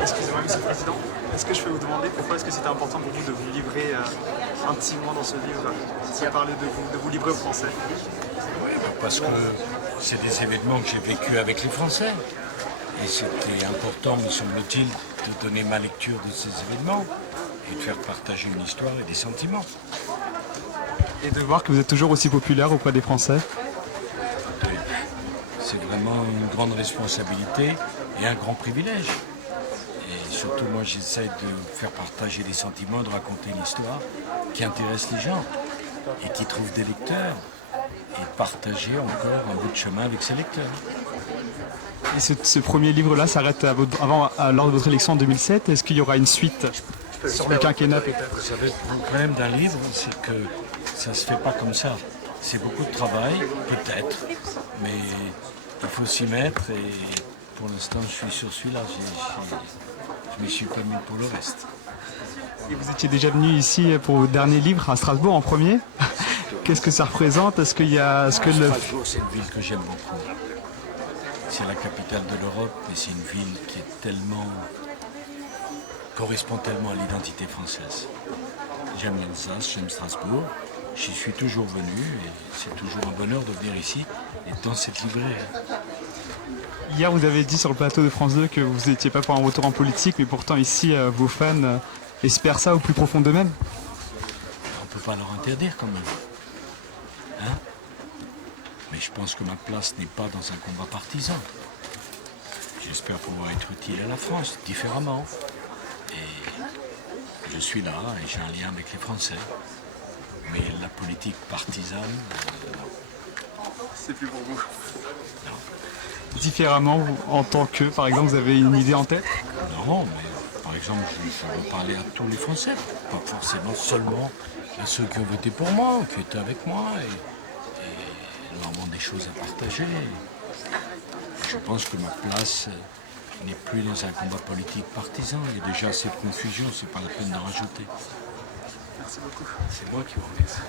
Excusez-moi, Monsieur le Président, est-ce que je peux vous demander pourquoi est-ce que c'était important pour vous de vous livrer intimement dans ce livre, de parler de vous livrer aux Français? Oui, parce que c'est des événements que j'ai vécus avec les Français. Et c'était important, me semble-t-il, de donner ma lecture de ces événements et de faire partager une histoire et des sentiments. Et de voir que vous êtes toujours aussi populaire auprès des Français? C'est vraiment une grande responsabilité et un grand privilège. Et surtout, moi, j'essaie de faire partager des sentiments, de raconter une histoire qui intéresse les gens et qui trouve des lecteurs et partager encore un bout de chemin avec ses lecteurs. Et ce premier livre-là s'arrête lors de votre élection en 2007. Est-ce qu'il y aura une suite sur le quinquennat peut-être? Vous savez, le problème d'un livre, c'est que ça ne se fait pas comme ça. C'est beaucoup de travail, peut-être, mais il faut s'y mettre et pour l'instant je suis sur celui-là. Je ne m'y suis pas mis pour le reste. Et vous étiez déjà venu ici pour votre dernier livre à Strasbourg en premier. Qu'est-ce que ça représente? Est-ce qu'il y a... Strasbourg, c'est une ville que j'aime beaucoup. C'est la capitale de l'Europe, mais c'est une ville qui est tellement... correspond tellement à l'identité française. J'aime l'Alsace, j'aime Strasbourg. J'y suis toujours venu et c'est toujours un bonheur de venir ici et dans cette librairie. Hier, vous avez dit sur le plateau de France 2 que vous n'étiez pas pour un retour en politique, mais pourtant ici, vos fans espèrent ça au plus profond d'eux-mêmes. On ne peut pas leur interdire quand même. Hein? Mais je pense que ma place n'est pas dans un combat partisan. J'espère pouvoir être utile à la France, différemment. Et je suis là et j'ai un lien avec les Français. Mais la politique partisane, non. C'est plus pour vous. Non. Différemment, en tant que, par exemple, vous avez une idée en tête? Non, mais par exemple, je veux parler à tous les Français, pas forcément seulement à ceux qui ont voté pour moi, qui étaient avec moi, et leur avons des choses à partager. Je pense que ma place n'est plus dans un combat politique partisan. Il y a déjà assez de confusion, c'est pas la peine d'en rajouter. Merci beaucoup. C'est moi qui vous remercie.